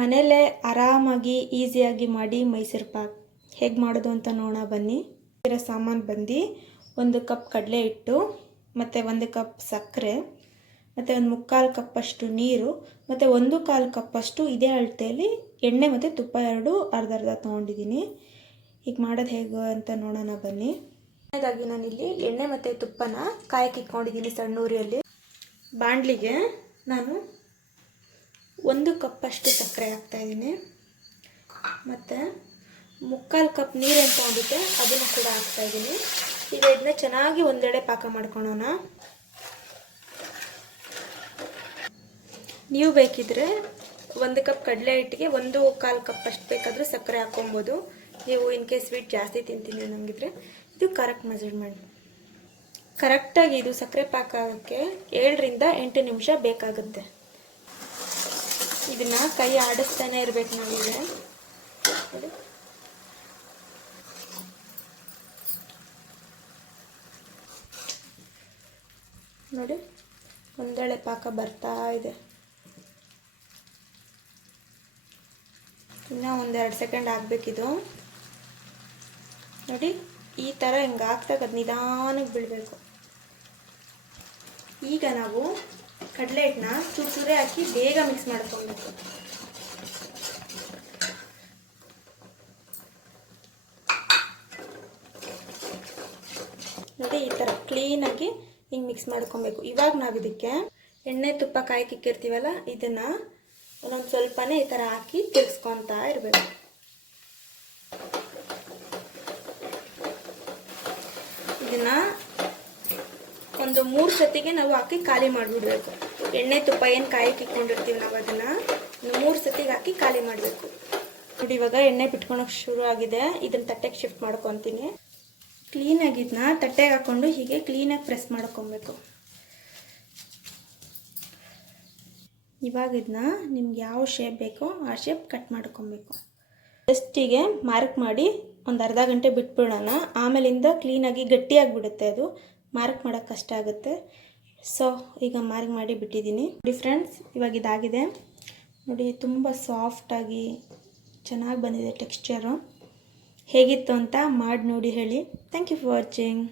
ಮನೆಯಲ್ಲೇ ಆರಾಮಾಗಿ ಈಸಿಯಾಗಿ ಮಾಡಿ ಮೈಸೂರು ಪಾಕ್ ಹೇಗೆ ಮಾಡೋದು ಅಂತ ನೋಡೋಣ ಬನ್ನಿ. ಇದರ ಸಾಮಾನು ಬಂದು 1 ಕಪ್ ಕಡಲೆ ಹಿಟ್ಟು ಮತ್ತು 1 ಕಪ್ ಸಕ್ಕರೆ ಮತ್ತು 1/4 ಕಪ್ಪಷ್ಟು ನೀರು ಮತ್ತು 1/4 ಕಪ್ಪಷ್ಟು ಇದೇ ಅಳತೆಯಲ್ಲಿ ಎಣ್ಣೆ ಮತ್ತು ತುಪ್ಪ ಎರಡು ಅರ್ಧ ತೊಗೊಂಡಿದ್ದೀನಿ. ಈಗ ಮಾಡೋದು ಹೇಗೆ ಅಂತ ನೋಡೋಣ ಬನ್ನಿ. ಮೊದಲನೇದಾಗಿ ನಾನಿಲ್ಲಿ ಎಣ್ಣೆ ಮತ್ತು ತುಪ್ಪನ ಕಾಯಕ್ಕೆ ಇಟ್ಕೊಂಡಿದ್ದೀನಿ ಸಣ್ಣ ಉರಿಯಲ್ಲಿ. ಬಾಣಲಿಗೆ ನಾನು 1 ಕಪ್ಪಷ್ಟು ಸಕ್ಕರೆ ಹಾಕ್ತಾಯಿದ್ದೀನಿ ಮತ್ತು 1/4 ಕಪ್ ನೀರು ಅಂತ ತೊಗೊಂಡಿದ್ದೆ ಅದನ್ನು ಕೂಡ ಹಾಕ್ತಾಯಿದ್ದೀನಿ. ಈಗ ಇದನ್ನ ಚೆನ್ನಾಗಿ ಒಂದೆಡೆ ಪಾಕ ಮಾಡ್ಕೊಳ್ಳೋಣ. ನೀವು ಬೇಕಿದ್ರೆ 1 ಕಪ್ ಕಡಲೆ ಹಿಟ್ಟಿಗೆ 1/4 ಕಪ್ ಅಷ್ಟು ಬೇಕಾದರೂ ಸಕ್ಕರೆ ಹಾಕ್ಕೊಬೋದು. ನೀವು ಇನ್ ಕೇಸ್ ಸ್ವೀಟ್ ಜಾಸ್ತಿ ತಿಂತೀನಿ ಅನ್ನೋಂಗಿದ್ರೆ ಇದು ಕರೆಕ್ಟ್ ಮೆಜರ್ಮೆಂಟ್. ಕರೆಕ್ಟಾಗಿ ಇದು ಸಕ್ಕರೆ ಪಾಕ ಆಗೋಕ್ಕೆ 7 ರಿಂದ 8 ನಿಮಿಷ ಬೇಕಾಗುತ್ತೆ. ಇದನ್ನು ಕೈ ಆಡಿಸ್ತಾನೆ ಇರಬೇಕು ನಾವೀಗ. ನೋಡಿ ಒಂದೆಳೆ ಪಾಕ ಬರ್ತಾ ಇದೆ. ಇನ್ನೂ 1-2 ಸೆಕೆಂಡ್ ಆಗಬೇಕಿದು. ನೋಡಿ ಈ ಥರ ಹಿಂಗೆ ಹಾಕ್ದಾಗ ಅದು ನಿಧಾನಕ್ಕೆ ಬೀಳಬೇಕು. ಈಗ ನಾವು ಕಡಲೆ ಹಿಟ್ಟನ್ನ ಚೂರೇ ಹಾಕಿ ಬೇಗ ಮಿಕ್ಸ್ ಮಾಡ್ಕೊಬೇಕು. ನೋಡಿ ಈ ಥರ ಕ್ಲೀನಾಗಿ ಹಿಂಗೆ ಮಿಕ್ಸ್ ಮಾಡ್ಕೊಬೇಕು. ಇವಾಗ ನಾವು ಇದಕ್ಕೆ ಎಣ್ಣೆ ತುಪ್ಪ ಕಾಯಕ್ಕೆ ಇಕ್ಕಿರ್ತೀವಲ್ಲ ಇದನ್ನು ಒಂದೊಂದು ಸ್ವಲ್ಪನೇ ಈ ಥರ ಹಾಕಿ ತಿರ್ಗಿಸ್ಕೊತಾ ಇರಬೇಕು. ಇದನ್ನು ಒಂದು 3 ಸತಿಗೆ ನಾವು ಹಾಕಿ ಖಾಲಿ ಮಾಡಿಬಿಡ್ಬೇಕು. ಎಣ್ಣೆ ತುಪ್ಪ ಏನು ಕಾಯಕ್ಕೆ ಇಟ್ಕೊಂಡಿರ್ತೀವಿ ನಾವು ಅದನ್ನು 3 ಸತಿಗೆ ಹಾಕಿ ಖಾಲಿ ಮಾಡಬೇಕು. ನೋಡಿ ಇವಾಗ ಎಣ್ಣೆ ಬಿಟ್ಕೊಳಕ್ಕೆ ಶುರು ಆಗಿದೆ. ಇದನ್ನು ತಟ್ಟೆಗೆ ಶಿಫ್ಟ್ ಮಾಡ್ಕೊತೀನಿ. ಕ್ಲೀನಾಗಿ ಇದನ್ನ ತಟ್ಟೆಗೆ ಹಾಕ್ಕೊಂಡು ಹೀಗೆ ಕ್ಲೀನಾಗಿ ಪ್ರೆಸ್ ಮಾಡ್ಕೊಬೇಕು. ಇವಾಗ ಇದನ್ನ ನಿಮ್ಗೆ ಯಾವ ಶೇಪ್ ಬೇಕೋ ಆ ಶೇಪ್ ಕಟ್ ಮಾಡ್ಕೊಬೇಕು. ಜಸ್ಟಿಗೆ ಮಾರ್ಕ್ ಮಾಡಿ ಒಂದು ಅರ್ಧ ಗಂಟೆ ಬಿಟ್ಬಿಡೋಣ. ಆಮೇಲಿಂದ ಕ್ಲೀನಾಗಿ ಗಟ್ಟಿಯಾಗಿಬಿಡುತ್ತೆ. ಅದು ಮಾರ್ಕ್ ಮಾಡೋಕ್ಕೆ ಕಷ್ಟ ಆಗುತ್ತೆ. ಸೊ ಈಗ ಮಾರ್ಕ್ ಮಾಡಿ ಬಿಟ್ಟಿದ್ದೀನಿ. ನೋಡಿ ಫ್ರೆಂಡ್ಸ್ ಇವಾಗ ಇದಾಗಿದೆ. ನೋಡಿ ತುಂಬ ಸಾಫ್ಟಾಗಿ ಚೆನ್ನಾಗಿ ಬಂದಿದೆ ಟೆಕ್ಸ್ಚರು. ಹೇಗಿತ್ತು ಅಂತ ಮಾಡಿ ನೋಡಿ ಹೇಳಿ. Thank you for watching.